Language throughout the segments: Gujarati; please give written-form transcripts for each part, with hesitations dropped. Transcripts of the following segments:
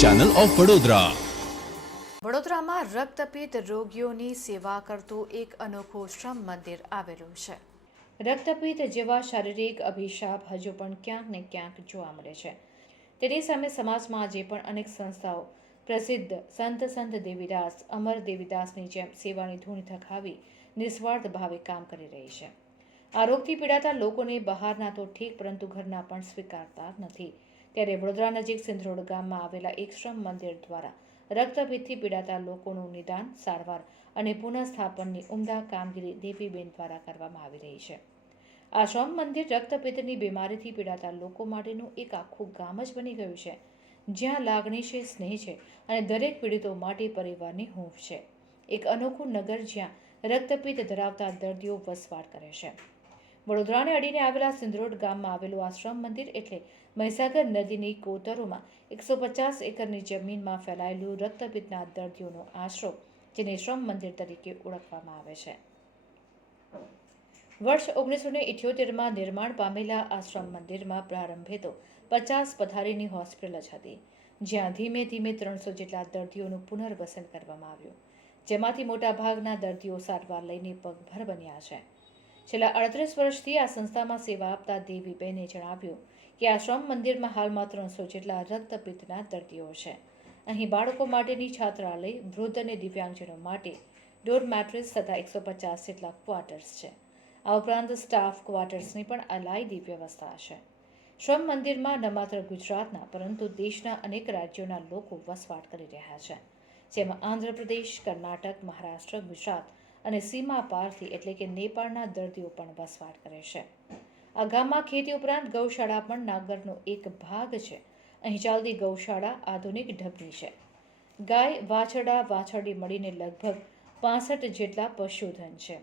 Channel of Vadodara. વડોદરામાં રક્તપિત્ત રોગીઓની સેવા કરતું એક અનોખું શ્રમ મંદિર આવેલું છે. રક્તપિત્ત જેવા શારીરિક અભિશાપ હજુ પણ ક્યાંક ને ક્યાંક જોવા મળે છે. તેની સામે સમાજમાં આજે પણ અનેક સંસ્થાઓ પ્રસિદ્ધ સંત દેવીદાસ, અમર દેવીદાસની જેમ સેવાની ધૂન થકાવી નિસ્વાર્થ ભાવે કામ કરી રહી છે. આ રોગથી પીડાતા લોકોને બહારના તો ઠીક, પરંતુ ઘરના પણ સ્વીકારતા નથી. ત્યારે વડોદરા નજીક સિંધરોડ ગામમાં આવેલા એક શ્રમ મંદિર દ્વારા રક્તપિત્તથી પીડાતા લોકોનું નિદાન, સારવાર અને પુનઃસ્થાપનની ઉમદા કામગીરી દેવીબેન દ્વારા કરવામાં આવી રહી છે. આ શ્રમ મંદિર રક્તપિત્તની બીમારીથી પીડાતા લોકો માટેનું એક આખું ગામ જ બની ગયું છે, જ્યાં લાગણી છે, સ્નેહ છે અને દરેક પીડિતો માટે પરિવારની હૂંફ છે. એક અનોખું નગર જ્યાં રક્તપિત્ત ધરાવતા દર્દીઓ વસવાટ કરે છે. વડોદરાને અડીને આવેલા સિંધરોડ ગામમાં આવેલું આ શ્રમ મંદિર એટલે મહીસાગર નદીની કોતરોમાં 150 એકરની જમીનમાં ફેલાયેલું રક્તપિત્તના દર્દીઓનો આશરો, જેને શ્રમ મંદિર તરીકે ઓળખવામાં આવે છે. વર્ષ 1978માં નિર્માણ પામેલા આ શ્રમ મંદિરમાં પ્રારંભે તો 50 પથારીની હોસ્પિટલ જ હતી, જ્યાં ધીમે ધીમે 300 જેટલા દર્દીઓનું પુનર્વસન કરવામાં આવ્યું, જેમાંથી મોટાભાગના દર્દીઓ સારવાર લઈને પગભર બન્યા છે. છેલ્લા 38 વર્ષથી આ સંસ્થામાં સેવા આપતા દેવીબેને જણાવ્યું કે આ શ્રમ મંદિરમાં હાલમાં 300 જેટલા રક્તપિત્તના દર્દીઓ છે. અહીં બાળકો માટેની છાત્રાલય, વૃદ્ધ અને દિવ્યાંગજનો માટે ડોર મેટ્રેસ તથા 150 જેટલા ક્વાર્ટર્સ છે. આ ઉપરાંત સ્ટાફ ક્વાર્ટર્સની પણ અલાયદી વ્યવસ્થા છે. શ્રમ મંદિરમાં ન માત્ર ગુજરાતના પરંતુ દેશના અનેક રાજ્યોના લોકો વસવાટ કરી રહ્યા છે, જેમાં આંધ્રપ્રદેશ, કર્ણાટક, મહારાષ્ટ્ર, ગુજરાત અને સીમા પારથી એટલે કે નેપાળના દર્દીઓ પણ વસવાટ કરે છે. આ ગામમાં ખેતી ઉપરાંત ગૌશાળા પણ નાગરનો એક ભાગ છે. અહીં ચાલતી ગૌશાળા આધુનિક ઢબની છે. ગાય, વાછરડા, વાછરડી મળીને લગભગ 65 જેટલા પશુધન છે.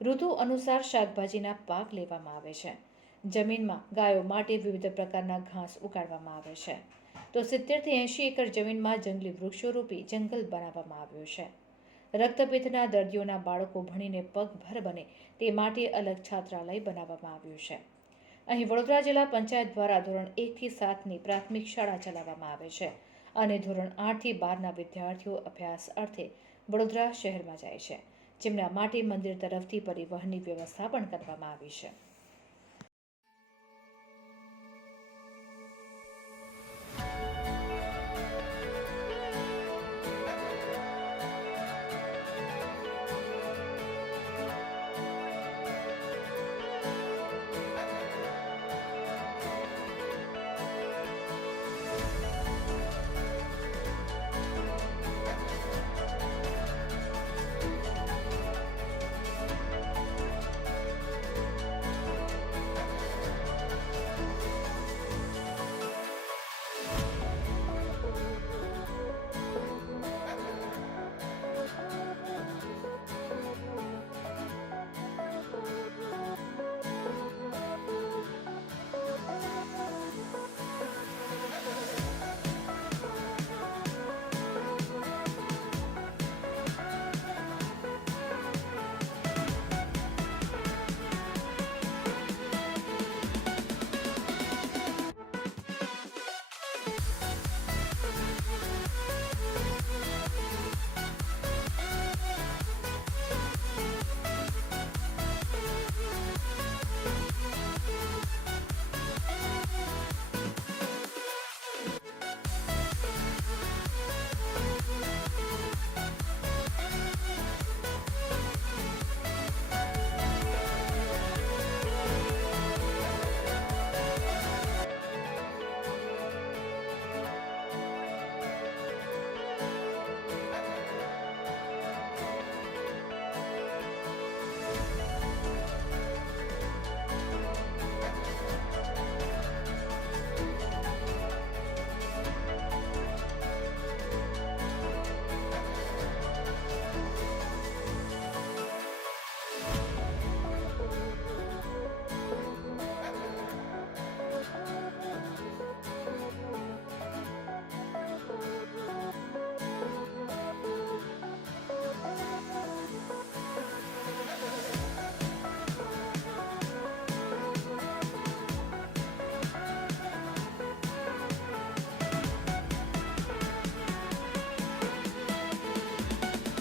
ઋતુ અનુસાર શાકભાજીના પાક લેવામાં આવે છે. જમીનમાં ગાયો માટે વિવિધ પ્રકારના ઘાસ ઉગાડવામાં આવે છે. તો 70થી 80 એકર જમીનમાં જંગલી વૃક્ષો રોપી જંગલ બનાવવામાં આવ્યું છે. રક્તપિત્તના દર્દીઓના બાળકો ભણીને પગભર બને તે માટે અલગ છાત્રાલય બનાવવામાં આવ્યું છે. અહીં વડોદરા જિલ્લા પંચાયત દ્વારા ધોરણ 1થી 7ની પ્રાથમિક શાળા ચલાવવામાં આવે છે અને ધોરણ 8થી 12ના વિદ્યાર્થીઓ અભ્યાસ અર્થે વડોદરા શહેરમાં જાય છે, જેમના માટે મંદિર તરફથી પરિવહનની વ્યવસ્થા પણ કરવામાં આવી છે.